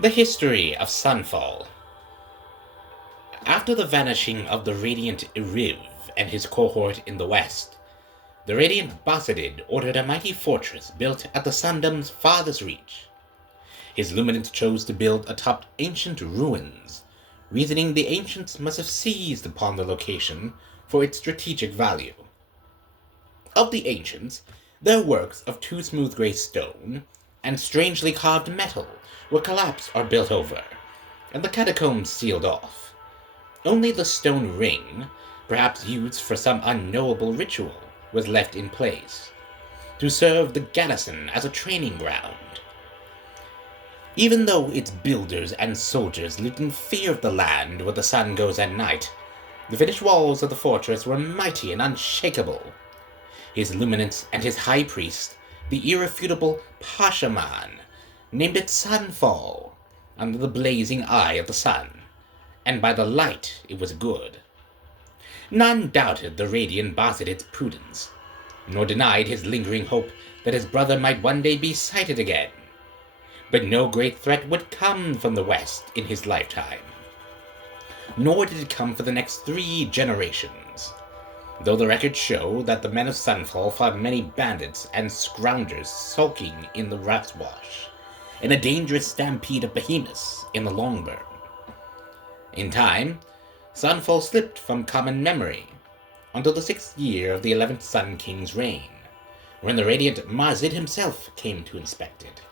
The history of Sunfall. After the vanishing of the Radiant Iriv and his cohort in the west, the Radiant Basadid ordered a mighty fortress built at the Sundom's farthest reach. His luminance chose to build atop ancient ruins, reasoning the ancients must have seized upon the location for its strategic value. Of the ancients, their works of too smooth gray stone and strangely carved metal were collapsed or built over, and the catacombs sealed off. Only the stone ring, perhaps used for some unknowable ritual, was left in place, to serve the garrison as a training ground. Even though its builders and soldiers lived in fear of the land where the sun goes at night, the finished walls of the fortress were mighty and unshakable. His luminance and his high priest, the irrefutable Pashaman, named it Sunfall, under the blazing eye of the sun, and by the light it was good. None doubted the radiant Basadid's prudence, nor denied his lingering hope that his brother might one day be sighted again. But no great threat would come from the west in his lifetime, nor did it come for the next 3 generations, though the records show that the men of Sunfall fought many bandits and scoundrels sulking in the Rustwash, in a dangerous stampede of behemoths in the Longburn. In time, Sunfall slipped from common memory, until the 6th year of the 11th Sun King's reign, when the radiant Marzid himself came to inspect it.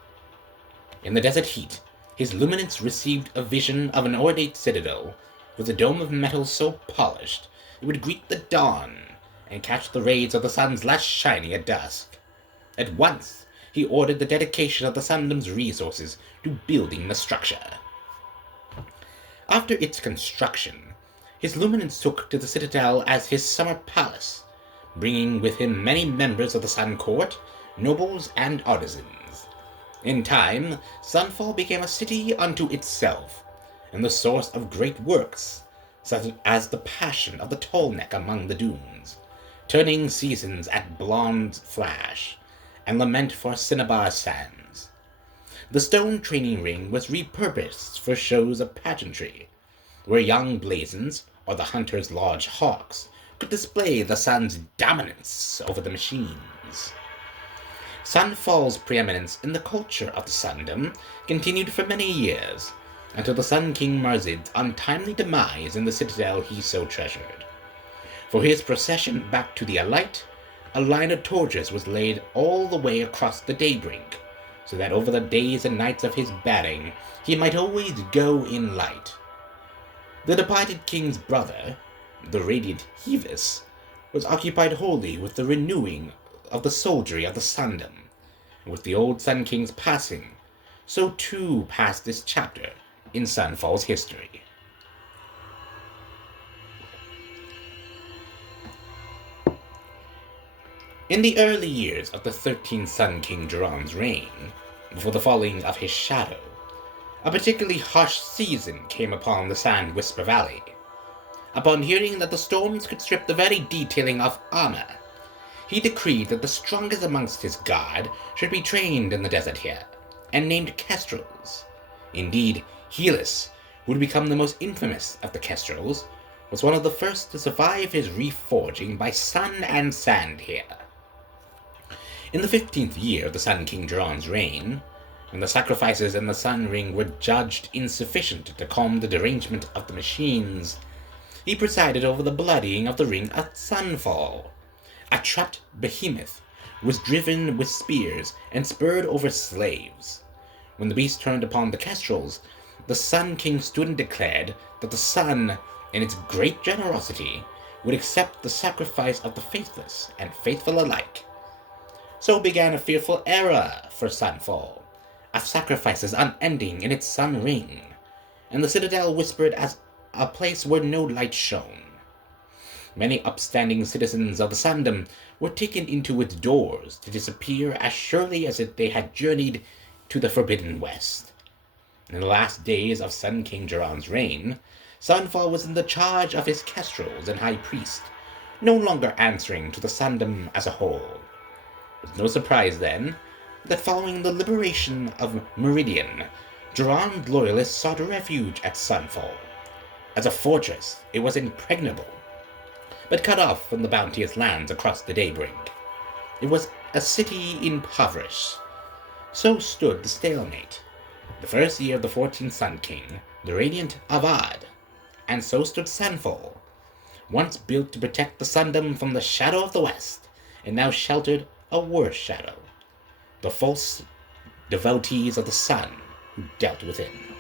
In the desert heat, his luminance received a vision of an ornate citadel with a dome of metal so polished it would greet the dawn and catch the rays of the sun's last shining at dusk. At once, he ordered the dedication of the Sundom's resources to building the structure. After its construction, his luminance took to the citadel as his summer palace, bringing with him many members of the Sun Court, nobles, and artisans. In time, Sunfall became a city unto itself, and the source of great works, such as the Passion of the Tallneck among the dunes, turning seasons at blonde flash, and lament for Cinnabar sands. The stone training ring was repurposed for shows of pageantry, where young blazons, or the hunter's large hawks, could display the sun's dominance over the machines. Sunfall's preeminence in the culture of the Sundom continued for many years, until the Sun King Marzid's untimely demise in the citadel he so treasured. For his procession back to the Alight, a line of torches was laid all the way across the Daybrink, so that over the days and nights of his batting he might always go in light. The departed king's brother, the radiant Hevis, was occupied wholly with the renewing of the soldiery of the Sundom, and with the old Sun King's passing, so too passed this chapter in Sunfall's history. In the early years of the 13th Sun King Jiran's reign, before the falling of his shadow, a particularly harsh season came upon the Sand Whisper Valley. Upon hearing that the storms could strip the very detailing of armor, he decreed that the strongest amongst his guard should be trained in the desert here, and named Kestrels. Indeed, Helus, who would become the most infamous of the Kestrels, was one of the first to survive his reforging by sun and sand here. In the 15th year of the Sun King Jiran's reign, when the sacrifices in the Sun Ring were judged insufficient to calm the derangement of the machines, he presided over the bloodying of the ring at Sunfall. A trapped behemoth was driven with spears and spurred over slaves. When the beast turned upon the Kestrels, the Sun King stood and declared that the sun, in its great generosity, would accept the sacrifice of the faithless and faithful alike. So began a fearful era for Sunfall, of sacrifices unending in its sun ring, and the citadel whispered as a place where no light shone. Many upstanding citizens of the Sundom were taken into its doors to disappear as surely as if they had journeyed to the Forbidden West. In the last days of Sun King Jiran's reign, Sunfall was in the charge of his kestrels and high priest, no longer answering to the Sundom as a whole. It was no surprise, then, that following the liberation of Meridian, Durand loyalists sought refuge at Sunfall. As a fortress, it was impregnable, but cut off from the bounteous lands across the Daybrink. It was a city impoverished. So stood the stalemate. The first year of the 14th Sun King, the radiant Avad, and so stood Sunfall, once built to protect the Sundom from the shadow of the West, and now sheltered a worse shadow, the false devotees of the sun who dealt within.